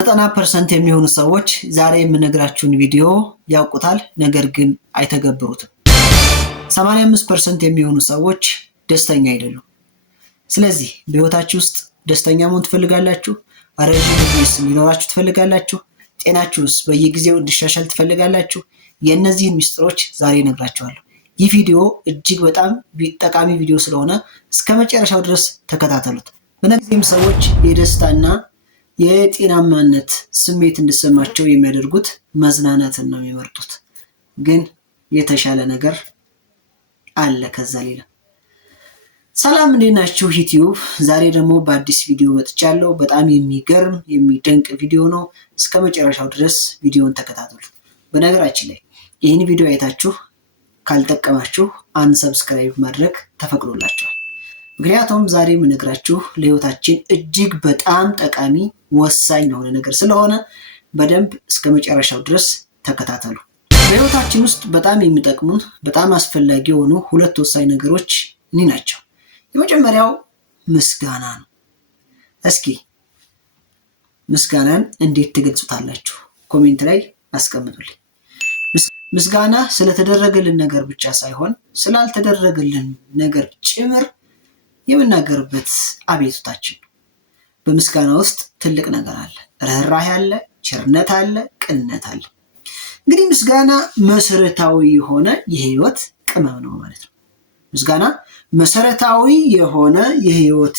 90% የሚሆኑ ሰዎች ዛሬ የምነግራችሁን ቪዲዮ ያውቁታል፣ ነገር ግን አይተገብሩትም። 85% የሚሆኑ ሰዎች ደስተኛ አይደሉም። ስለዚህ በህይወታችሁ ውስጥ ደስተኛ መሆን ትፈልጋላችሁ? ረጅም ዕድሜስ እንዲኖራችሁ ትፈልጋላችሁ? ጤናችሁስ በየጊዜው እንዲሻሻል ትፈልጋላችሁ? የእነዚህን ሚስጥሮች ዛሬ እነግራችኋለሁ። ይህ ቪዲዮ እጅግ በጣም ጠቃሚ ቪዲዮ ስለሆነ እስከ መጨረሻው ድረስ ተከታተሉት። በነዚህም ሰዎች የደስታና የጤናማነት ስሜት እንዲሰማቸው የሚያደርጉት መዝናናትን ነው የሚመርጡት። ግን የተሻለ ነገር አለ ከዛ ሌላ። ሰላም እንዴት ናችሁ ዩቲዩብ? ዛሬ ደግሞ በአዲስ ቪዲዮ መጥቻለሁ። በጣም የሚገርም የሚደንቅ ቪዲዮ ነው። እስከ መጨረሻው ድረስ ቪዲዮን ተከታተሉ። በነገራችን ላይ ይህን ቪዲዮ አይታችሁ ካልጠቀማችሁ አንሰብስክራይብ ማድረግ ተፈቅዶላችኋል። ምክንያቱም ዛሬ የምነግራችሁ ለህይወታችን እጅግ በጣም ጠቃሚ ወሳኝ የሆነ ነገር ስለሆነ በደንብ እስከ መጨረሻው ድረስ ተከታተሉ። በህይወታችን ውስጥ በጣም የሚጠቅሙን በጣም አስፈላጊ የሆኑ ሁለት ወሳኝ ነገሮች እኒ ናቸው። የመጀመሪያው ምስጋና ነው። እስኪ ምስጋናን እንዴት ትገልጹታላችሁ? ኮሜንት ላይ አስቀምጡልኝ። ምስጋና ስለተደረገልን ነገር ብቻ ሳይሆን ስላልተደረገልን ነገር ጭምር የምናገርበት አቤቱታችን ነው። በምስጋና ውስጥ ትልቅ ነገር አለ። ርህራሄ አለ፣ ቸርነት አለ፣ ቅንነት አለ። እንግዲህ ምስጋና መሰረታዊ የሆነ የህይወት ቅመም ነው ማለት ነው። ምስጋና መሰረታዊ የሆነ የህይወት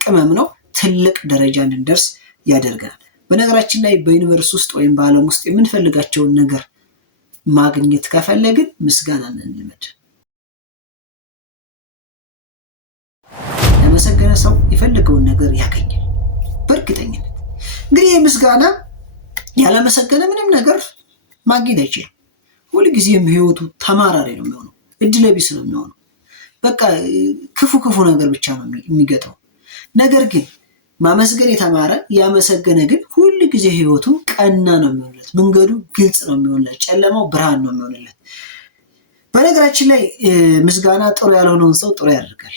ቅመም ነው። ትልቅ ደረጃ እንድንደርስ ያደርገናል። በነገራችን ላይ በዩኒቨርስ ውስጥ ወይም በዓለም ውስጥ የምንፈልጋቸውን ነገር ማግኘት ከፈለግን ምስጋናን እንልመድ። ያመሰገነ ሰው የፈለገውን ነገር ያገኛል በእርግጠኝነት። እንግዲህ ምስጋና ያላመሰገነ ምንም ነገር ማግኘት አይችልም። ሁልጊዜም ህይወቱ ተማራሪ ነው የሚሆነው፣ እድለቢስ ነው የሚሆነው። በቃ ክፉ ነገር ብቻ ነው የሚገጠው። ነገር ግን ማመስገን የተማረ ያመሰገነ ግን ሁል ጊዜ ህይወቱ ቀና ነው የሚሆንለት፣ መንገዱ ግልጽ ነው የሚሆንለት፣ ጨለማው ብርሃን ነው የሚሆንለት። በነገራችን ላይ ምስጋና ጥሩ ያልሆነውን ሰው ጥሩ ያደርጋል፣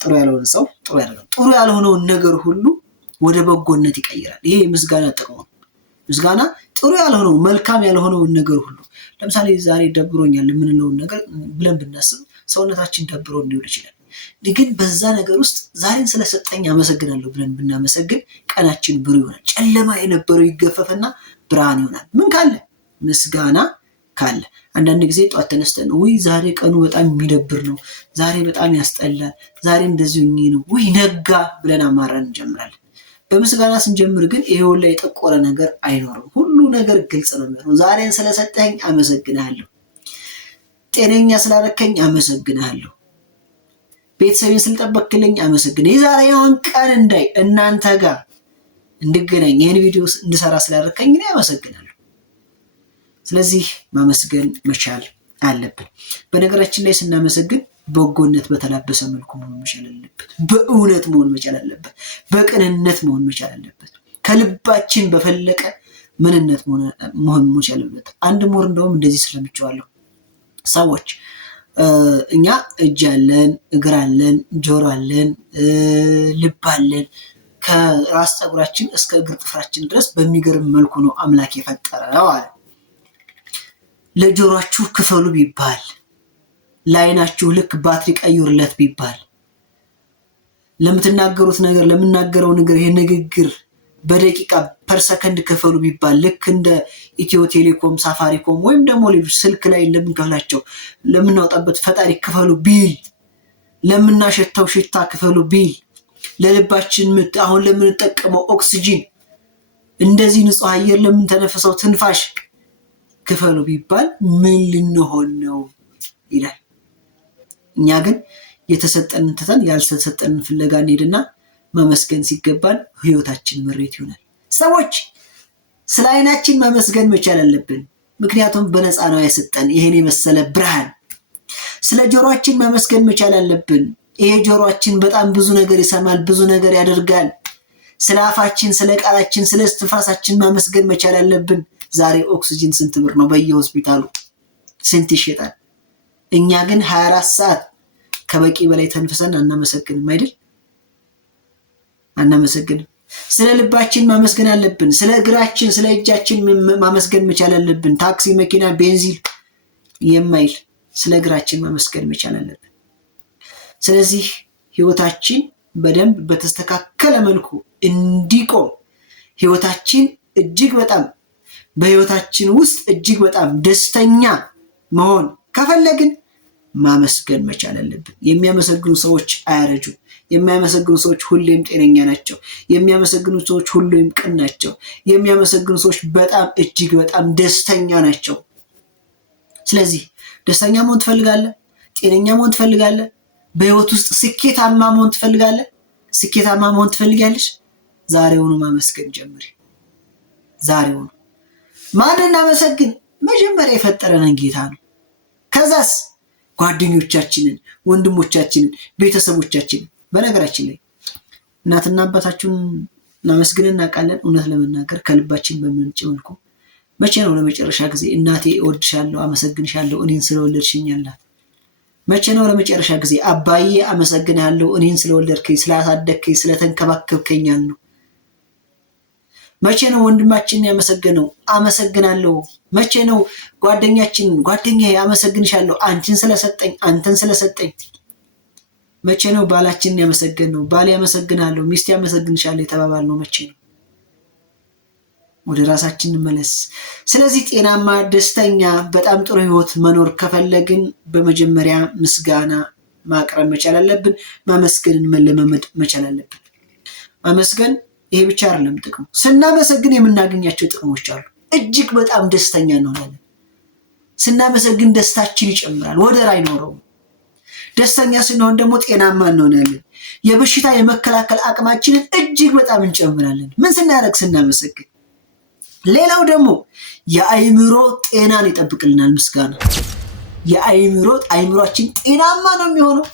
ጥሩ ያልሆነውን ሰው ጥሩ ያደርጋል። ጥሩ ያልሆነውን ነገር ሁሉ ወደ በጎነት ይቀይራል። ይሄ ምስጋና ጥቅሙ ነው። ምስጋና ጥሩ ያልሆነው መልካም ያልሆነውን ነገር ሁሉ፣ ለምሳሌ ዛሬ ደብሮኛል የምንለውን ነገር ብለን ብናስብ ሰውነታችን ደብሮ ሊውል ይችላል። ግን በዛ ነገር ውስጥ ዛሬን ስለሰጠኝ አመሰግናለሁ ብለን ብናመሰግን ቀናችን ብሩህ ይሆናል። ጨለማ የነበረው ይገፈፍና ብርሃን ይሆናል። ምን ካለ? ምስጋና ካለ። አንዳንድ ጊዜ ጧት ተነስተን ውይ ዛሬ ቀኑ በጣም የሚደብር ነው፣ ዛሬ በጣም ያስጠላል፣ ዛሬ እንደዚሁ ነው፣ ውይ ነጋ ብለን አማራን እንጀምራለን። በምስጋና ስንጀምር ግን ይሄው ላይ የጠቆረ ነገር አይኖርም። ሁሉ ነገር ግልጽ ነው የሚሆነው። ዛሬን ስለሰጠኝ አመሰግናለሁ፣ ጤነኛ ስላደረከኝ አመሰግናለሁ፣ ቤተሰቤን ስለጠበክልኝ አመሰግናለሁ፣ የዛሬውን ቀን እንዳይ እናንተ ጋር እንድገናኝ ይህን ቪዲዮ እንድሰራ ስላደረከኝ እኔ አመሰግናለሁ። ስለዚህ ማመስገን መቻል አለብን። በነገራችን ላይ ስናመሰግን በጎነት በተላበሰ መልኩ መሆን መቻል አለበት። በእውነት መሆን መቻል አለበት። በቅንነት መሆን መቻል አለበት። ከልባችን በፈለቀ ምንነት መሆን መቻል አለበት። አንድ ሞር እንደውም እንደዚህ ስለምቸዋለሁ። ሰዎች እኛ እጅ አለን፣ እግር አለን፣ ጆሮ አለን፣ ልብ አለን። ከራስ ፀጉራችን እስከ እግር ጥፍራችን ድረስ በሚገርም መልኩ ነው አምላክ የፈጠረው አለ። ለጆሮአችሁ ክፈሉ ቢባል፣ ለዓይናችሁ ልክ ባትሪ ቀይሩለት ቢባል፣ ለምትናገሩት ነገር ለምናገረው ነገር ይሄ ንግግር በደቂቃ ፐር ሰከንድ ክፈሉ ቢባል፣ ልክ እንደ ኢትዮ ቴሌኮም፣ ሳፋሪኮም ወይም ደግሞ ሌሎች ስልክ ላይ ለምንከፍላቸው ለምናወጣበት ፈጣሪ ክፈሉ ቢል፣ ለምናሸታው ሽታ ክፈሉ ቢል፣ ለልባችን ምት አሁን ለምንጠቀመው ኦክሲጂን እንደዚህ ንጹህ አየር ለምንተነፍሰው ትንፋሽ ክፈሉ ቢባል ምን ልንሆን ነው ይላል። እኛ ግን የተሰጠንን ትተን ያልተሰጠንን ፍለጋ እንሄድና መመስገን ሲገባን ህይወታችን ምሬት ይሆናል። ሰዎች ስለ ዓይናችን መመስገን መቻል አለብን። ምክንያቱም በነፃ ነው የሰጠን ይሄን የመሰለ ብርሃን። ስለ ጆሮአችን መመስገን መቻል አለብን። ይሄ ጆሮአችን በጣም ብዙ ነገር ይሰማል፣ ብዙ ነገር ያደርጋል። ስለ አፋችን፣ ስለ ቃላችን፣ ስለ እስትንፋሳችን ማመስገን መቻል አለብን። ዛሬ ኦክሲጂን ስንት ብር ነው? በየሆስፒታሉ ስንት ይሸጣል? እኛ ግን 24 ሰዓት ከበቂ በላይ ተንፍሰን አናመሰግንም አይደል? አናመሰግንም። ስለ ልባችን ማመስገን አለብን። ስለ እግራችን፣ ስለ እጃችን ማመስገን መቻል አለብን። ታክሲ፣ መኪና፣ ቤንዚን የማይል ስለ እግራችን ማመስገን መቻል አለብን። ስለዚህ ህይወታችን በደንብ በተስተካከለ መልኩ እንዲቆም ህይወታችን እጅግ በጣም በህይወታችን ውስጥ እጅግ በጣም ደስተኛ መሆን ከፈለግን ማመስገን መቻል አለብን። የሚያመሰግኑ ሰዎች አያረጁም። የሚያመሰግኑ ሰዎች ሁሌም ጤነኛ ናቸው። የሚያመሰግኑ ሰዎች ሁሌም ቅን ናቸው። የሚያመሰግኑ ሰዎች በጣም እጅግ በጣም ደስተኛ ናቸው። ስለዚህ ደስተኛ መሆን ትፈልጋለህ? ጤነኛ መሆን ትፈልጋለህ? በህይወት ውስጥ ስኬታማ መሆን ትፈልጋለህ? ስኬታማ መሆን ትፈልጋለሽ? ዛሬውኑ ማመስገን ጀምሪ። ዛሬውኑ ማንን እናመሰግን? መጀመሪያ የፈጠረንን ጌታ ነው። ከዛስ ጓደኞቻችንን፣ ወንድሞቻችንን፣ ቤተሰቦቻችንን። በነገራችን ላይ እናትና አባታችሁን እናመስግን እናውቃለን። እውነት ለመናገር ከልባችን በምንጭ መልኩ መቼ ነው ለመጨረሻ ጊዜ እናቴ እወድሻለሁ፣ አመሰግንሻለሁ እኔን ስለወለድሽኝ ያላት? መቼ ነው ለመጨረሻ ጊዜ አባዬ አመሰግናለሁ እኔን ስለወለድከኝ፣ ስላሳደግከኝ፣ ስለተንከባከብከኝ ያልነው? መቼ ነው ወንድማችንን ያመሰገነው? አመሰግናለሁ። መቼ ነው ጓደኛዬ አመሰግንሻለሁ አንቺን ስለሰጠኝ፣ አንተን ስለሰጠኝ? መቼ ነው ባላችንን ያመሰገነው? ባሌ አመሰግናለሁ፣ ሚስቴ አመሰግንሻለሁ የተባባልነው መቼ ነው? ወደ ራሳችን እንመለስ። ስለዚህ ጤናማ፣ ደስተኛ፣ በጣም ጥሩ ህይወት መኖር ከፈለግን በመጀመሪያ ምስጋና ማቅረብ መቻል አለብን። ማመስገንን መለማመድ መቻል አለብን። ማመስገን ይሄ ብቻ አይደለም ጥቅሙ። ስናመሰግን የምናገኛቸው ጥቅሞች አሉ። እጅግ በጣም ደስተኛ እንሆናለን። ስናመሰግን ደስታችን ይጨምራል፣ ወደር አይኖረውም። ደስተኛ ስንሆን ደግሞ ጤናማ እንሆናለን። የበሽታ የመከላከል አቅማችንን እጅግ በጣም እንጨምራለን። ምን ስናደርግ? ስናመሰግን። ሌላው ደግሞ የአእምሮ ጤናን ይጠብቅልናል። ምስጋና አእምሯችን ጤናማ ነው የሚሆነው።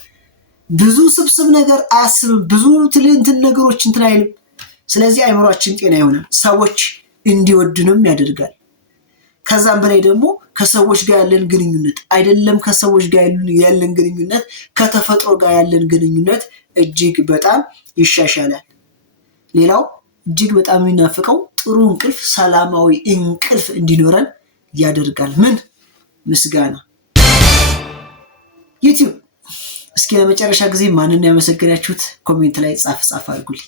ብዙ ስብስብ ነገር አያስብም። ብዙ ትልንትን ነገሮች እንትን አይልም። ስለዚህ አእምሯችን ጤና ይሆናል። ሰዎች እንዲወዱንም ያደርጋል። ከዛም በላይ ደግሞ ከሰዎች ጋር ያለን ግንኙነት አይደለም ከሰዎች ጋር ያለን ግንኙነት ከተፈጥሮ ጋር ያለን ግንኙነት እጅግ በጣም ይሻሻላል። ሌላው እጅግ በጣም የሚናፍቀው ጥሩ እንቅልፍ፣ ሰላማዊ እንቅልፍ እንዲኖረን ያደርጋል። ምን? ምስጋና። ዩቲዩብ እስኪ ለመጨረሻ ጊዜ ማንን ያመሰግናችሁት ኮሜንት ላይ ጻፍ አድርጉልኝ።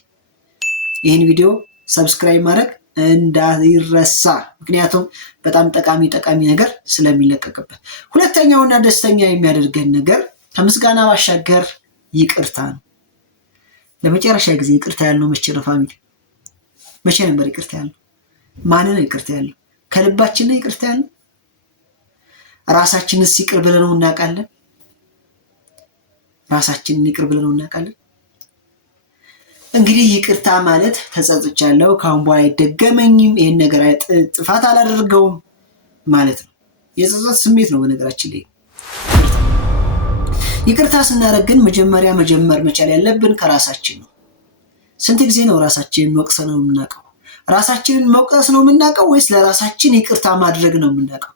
ይህን ቪዲዮ ሰብስክራይብ ማድረግ እንዳይረሳ፣ ምክንያቱም በጣም ጠቃሚ ነገር ስለሚለቀቅበት። ሁለተኛውና ደስተኛ የሚያደርገን ነገር ከምስጋና ባሻገር ይቅርታ ነው። ለመጨረሻ ጊዜ ይቅርታ ያልነው መቼ ነው? ፋሚሊ መቼ ነበር ይቅርታ ያልነው? ማንን ነው ይቅርታ ያልነው? ከልባችን ነው ይቅርታ ያልነው? ራሳችንስ ይቅር ብለነው እናውቃለን? ራሳችንን ይቅር ብለነው እናውቃለን? እንግዲህ ይቅርታ ማለት ተጸጽቻለሁ፣ ከአሁን በኋላ አይደገመኝም፣ ይህን ነገር ጥፋት አላደርገውም ማለት ነው። የጸጸት ስሜት ነው። በነገራችን ላይ ይቅርታ ስናደርግ ግን መጀመር መቻል ያለብን ከራሳችን ነው። ስንት ጊዜ ነው ራሳችንን መውቀስ ነው የምናውቀው? ራሳችንን መውቀስ ነው የምናውቀው ወይስ ለራሳችን ይቅርታ ማድረግ ነው የምናውቀው?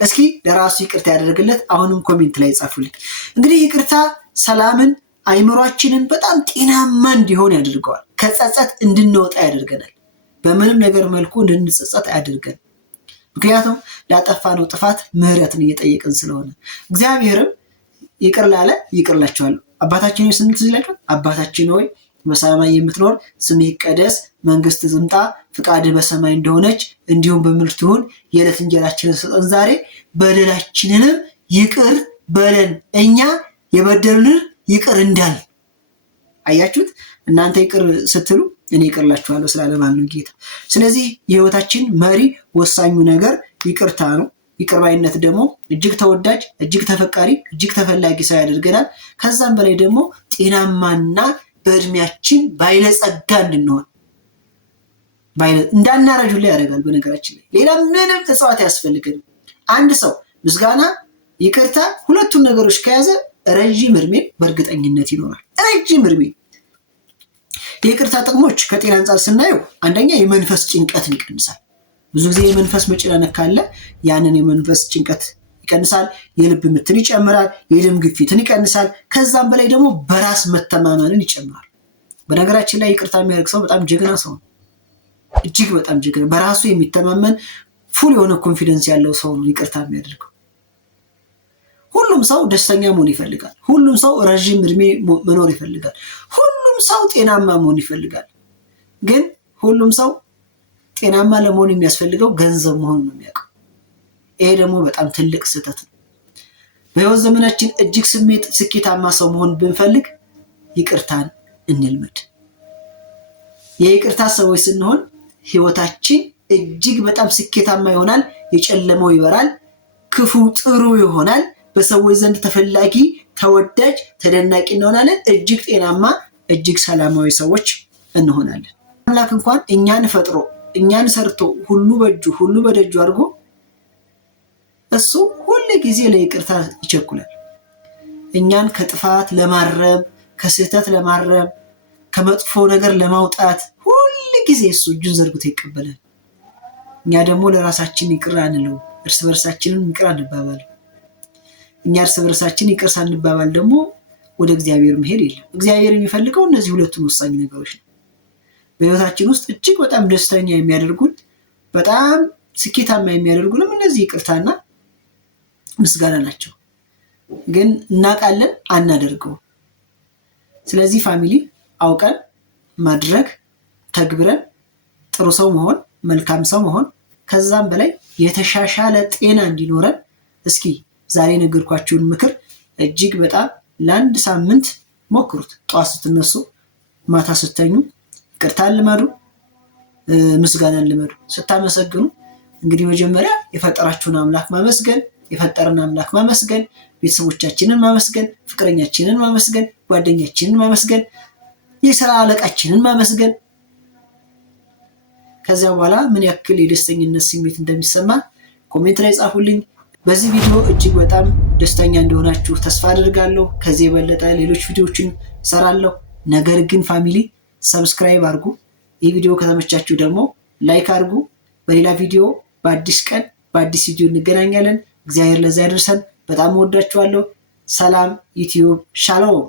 እስኪ ለራሱ ይቅርታ ያደርግለት አሁንም ኮሜንት ላይ ጻፉልኝ። እንግዲህ ይቅርታ ሰላምን፣ አእምሯችንን በጣም ጤናማ እንዲሆን ያደርገዋል። ከጸጸት እንድንወጣ ያደርገናል። በምንም ነገር መልኩ እንድንጸጸት አያደርገን። ምክንያቱም ላጠፋነው ጥፋት ምህረትን እየጠየቅን ስለሆነ። እግዚአብሔርም ይቅር ላለ ይቅርላችኋለሁ። አባታችን ሆይ ስንል ትዝ ይላችኋል። አባታችን ሆይ በሰማይ የምትኖር ስምህ ይቀደስ፣ መንግስት ትምጣ፣ ፍቃድህ በሰማይ እንደሆነች እንዲሁም በምድር ትሁን። የዕለት እንጀራችንን ስጠን ዛሬ፣ በደላችንንም ይቅር በለን እኛ የበደሉንን ይቅር እንዳል። አያችሁት? እናንተ ይቅር ስትሉ እኔ ይቅርላችኋለሁ ስላለ ማለት ነው ጌታ። ስለዚህ የህይወታችን መሪ ወሳኙ ነገር ይቅርታ ነው። ይቅር ባይነት ደግሞ እጅግ ተወዳጅ፣ እጅግ ተፈቃሪ፣ እጅግ ተፈላጊ ሰው ያደርገናል። ከዛም በላይ ደግሞ ጤናማና በእድሜያችን ባለጸጋ እንድንሆን እንዳናረጁ ላይ ያደርጋል። በነገራችን ላይ ሌላ ምንም እጽዋት አያስፈልገንም። አንድ ሰው ምስጋና፣ ይቅርታ ሁለቱን ነገሮች ከያዘ ረጅም እድሜ በእርግጠኝነት ይኖራል። ረጅም እድሜ። የይቅርታ ጥቅሞች ከጤና አንጻር ስናየው አንደኛ የመንፈስ ጭንቀትን ይቀንሳል። ብዙ ጊዜ የመንፈስ መጨናነቅ ካለ ያንን የመንፈስ ጭንቀት ይቀንሳል። የልብ ምትን ይጨምራል። የደም ግፊትን ይቀንሳል። ከዛም በላይ ደግሞ በራስ መተማመንን ይጨምራል። በነገራችን ላይ ይቅርታ የሚያደርግ ሰው በጣም ጀግና ሰው ነው። እጅግ በጣም ጀግና፣ በራሱ የሚተማመን ፉል የሆነ ኮንፊደንስ ያለው ሰው ነው ይቅርታ የሚያደርገው። ሁሉም ሰው ደስተኛ መሆን ይፈልጋል። ሁሉም ሰው ረዥም እድሜ መኖር ይፈልጋል። ሁሉም ሰው ጤናማ መሆን ይፈልጋል። ግን ሁሉም ሰው ጤናማ ለመሆን የሚያስፈልገው ገንዘብ መሆኑን ነው የሚያውቀው። ይሄ ደግሞ በጣም ትልቅ ስህተት ነው። በህይወት ዘመናችን እጅግ ስኬታማ ሰው መሆን ብንፈልግ ይቅርታን እንልመድ። የይቅርታ ሰዎች ስንሆን ህይወታችን እጅግ በጣም ስኬታማ ይሆናል። የጨለመው ይበራል፣ ክፉ ጥሩ ይሆናል። በሰዎች ዘንድ ተፈላጊ፣ ተወዳጅ፣ ተደናቂ እንሆናለን። እጅግ ጤናማ፣ እጅግ ሰላማዊ ሰዎች እንሆናለን። አምላክ እንኳን እኛን ፈጥሮ እኛን ሰርቶ ሁሉ በእጁ ሁሉ በደጁ አድርጎ እሱ ሁል ጊዜ ለይቅርታ ይቸኩላል። እኛን ከጥፋት ለማረም፣ ከስህተት ለማረም፣ ከመጥፎ ነገር ለማውጣት ሁል ጊዜ እሱ እጁን ዘርግቶ ይቀበላል። እኛ ደግሞ ለራሳችን ይቅር አንለው፣ እርስ በርሳችንን ይቅር አንባባል። እኛ እርስ በርሳችን ይቅር ሳንባባል ደግሞ ወደ እግዚአብሔር መሄድ የለም። እግዚአብሔር የሚፈልገው እነዚህ ሁለቱን ወሳኝ ነገሮች ነው። በህይወታችን ውስጥ እጅግ በጣም ደስተኛ የሚያደርጉን፣ በጣም ስኬታማ የሚያደርጉንም እነዚህ ይቅርታና ምስጋና ናቸው። ግን እናውቃለን፣ አናደርገው። ስለዚህ ፋሚሊ አውቀን ማድረግ፣ ተግብረን ጥሩ ሰው መሆን፣ መልካም ሰው መሆን፣ ከዛም በላይ የተሻሻለ ጤና እንዲኖረን እስኪ ዛሬ ነገርኳችሁን ምክር እጅግ በጣም ለአንድ ሳምንት ሞክሩት። ጠዋት ስትነሱ፣ ማታ ስተኙ ይቅርታን ልመዱ፣ ምስጋናን ልመዱ። ስታመሰግኑ እንግዲህ መጀመሪያ የፈጠራችሁን አምላክ ማመስገን፣ የፈጠረን አምላክ ማመስገን፣ ቤተሰቦቻችንን ማመስገን፣ ፍቅረኛችንን ማመስገን፣ ጓደኛችንን ማመስገን፣ የስራ አለቃችንን ማመስገን። ከዚያ በኋላ ምን ያክል የደስተኝነት ስሜት እንደሚሰማ ኮሜንት ላይ ጻፉልኝ። በዚህ ቪዲዮ እጅግ በጣም ደስተኛ እንደሆናችሁ ተስፋ አድርጋለሁ። ከዚህ የበለጠ ሌሎች ቪዲዮዎችን እሰራለሁ። ነገር ግን ፋሚሊ ሰብስክራይብ አድርጉ። ይህ ቪዲዮ ከተመቻችሁ ደግሞ ላይክ አድርጉ። በሌላ ቪዲዮ በአዲስ ቀን በአዲስ ቪዲዮ እንገናኛለን። እግዚአብሔር ለዛ ያደርሰን። በጣም እወዳችኋለሁ። ሰላም ዩቲዩብ ሻሎም።